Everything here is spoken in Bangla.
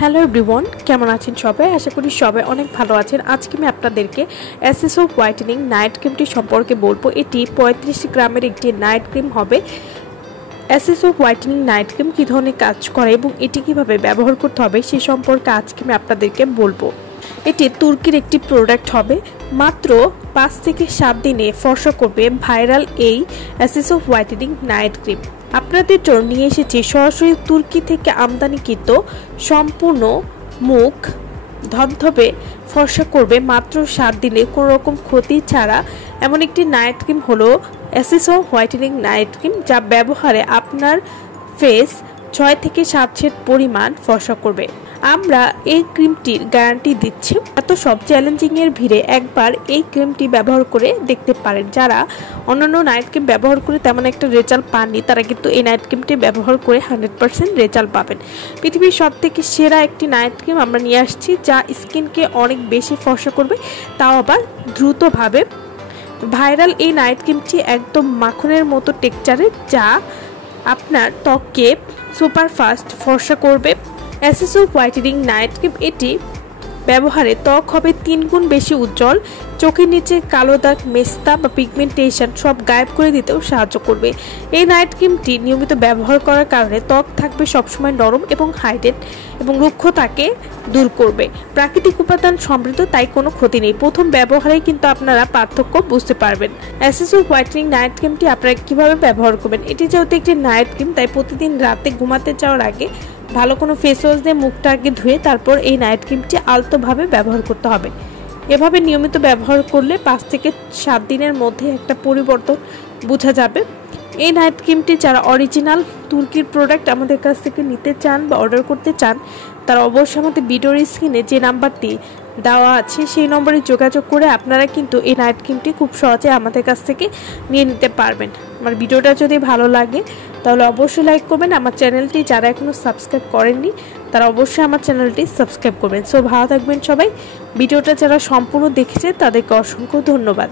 হ্যালো এভরিওয়ান, কেমন আছেন সবাই? আশা করি সবাই অনেক ভালো আছেন। আজকে আমি আপনাদেরকে এসএসও হোয়াইটেনিং নাইট ক্রিমটি সম্পর্কে বলবো। এটি 35 গ্রামের একটি নাইট ক্রিম হবে। এসএসও হোয়াইটেনিং নাইট ক্রিম কী ধরনের কাজ করে এবং এটি কিভাবে ব্যবহার করতে হবে সে সম্পর্কে আজকে আমি আপনাদেরকে বলবো। এটি তুর্কির একটি প্রোডাক্ট হবে। মাত্র 5 থেকে 7 দিনে ফর্সা করবে ভাইরাল এই এসএসও হোয়াইটেনিং নাইট ক্রিম। আপনাদের জন্য নিয়ে এসেছি সরাসরি তুর্কি থেকে আমদানিকৃত সম্পূর্ণ মুখ ধবধবে ফর্সা করবে মাত্র 7 দিনে কোনো রকম ক্ষতি ছাড়া এমন একটি নাইট ক্রিম হলো এসএসও হোয়াইটেনিং নাইট ক্রিম, যা ব্যবহারে আপনার ফেস 6 থেকে 7 শেড পরিমাণ ফর্সা করবে। আমরা এই ক্রিমটির গ্যারান্টি দিচ্ছি। এত সব চ্যালেঞ্জিং এর ভিড়ে একবার এই ক্রিমটি ব্যবহার করে দেখতে পারেন। যারা অন্যান্য নাইট ক্রিম ব্যবহার করে তেমন একটা রেজাল্ট পাননি, তারা কিন্তু এই নাইট ক্রিমটি ব্যবহার করে 100% রেজাল্ট পাবেন। পৃথিবীর সব থেকে সেরা একটি নাইট ক্রিম আমরা নিয়ে আসছি, যা স্কিনকে অনেক বেশি ফর্সা করবে, তাও আবার দ্রুতভাবে। ভাইরাল এই নাইট ক্রিমটি একদম মাখনের মতো টেক্সচারে, যা আপনার ত্বককে সুপারফাস্ট ফর্সা করবে। এসএসও হোয়াইটেনিং নাইট ক্রিম এটি ব্যবহারে ত্বক হবে 3 গুণ বেশি উজ্জ্বল। চোখের নিচে কালো দাগ, মেস্তা বা পিগমেন্টেশন সব গায়েব করে দিতেও সাহায্য করবে। এই নাইট ক্রিমটি নিয়মিত ব্যবহার করার কারণে ত্বক থাকবে সবসময় নরম এবং হাইড্রেট এবং রুক্ষতাকে দূর করবে। প্রাকৃতিক উপাদান সমৃদ্ধ, তাই কোনো ক্ষতি নেই। প্রথম ব্যবহারেই কিন্তু আপনারা পার্থক্য বুঝতে পারবেন। এসএসও হোয়াইটেনিং নাইট ক্রিমটি আপনারা কিভাবে ব্যবহার করবেন? এটি যেহেতু একটি নাইট ক্রিম, তাই প্রতিদিন রাতে ঘুমাতে যাওয়ার আগে ভালো কোনো ফেস ওয়াশ দিয়ে মুখটা আগে ধুয়ে তারপর এই নাইট ক্রিমটি আলতোভাবে ব্যবহার করতে হবে। এভাবে নিয়মিত ব্যবহার করলে 5 থেকে 7 দিনের মধ্যে একটা পরিবর্তন বোঝা যাবে। এই নাইট ক্রিমটি যারা অরিজিনাল তুর্কির প্রোডাক্ট আমাদের কাছ থেকে নিতে চান বা অর্ডার করতে চান, তারা অবশ্যই আমাদের ভিডিওর স্ক্রিনে যে নাম্বারটি দেওয়া আছে সেই নম্বরে যোগাযোগ করে আপনারা কিন্তু এই নাইট ক্রিমটি খুব সহজে আমাদের কাছ থেকে নিয়ে নিতে পারবেন। আমার ভিডিওটা যদি ভালো লাগে তাহলে অবশ্যই লাইক করবেন। আমার চ্যানেলটি যারা এখনও সাবস্ক্রাইব করেননি তারা অবশ্যই আমার চ্যানেলটি সাবস্ক্রাইব করবেন। সো ভালো থাকবেন সবাই। ভিডিওটা যারা সম্পূর্ণ দেখেছে তাদেরকে অসংখ্য ধন্যবাদ।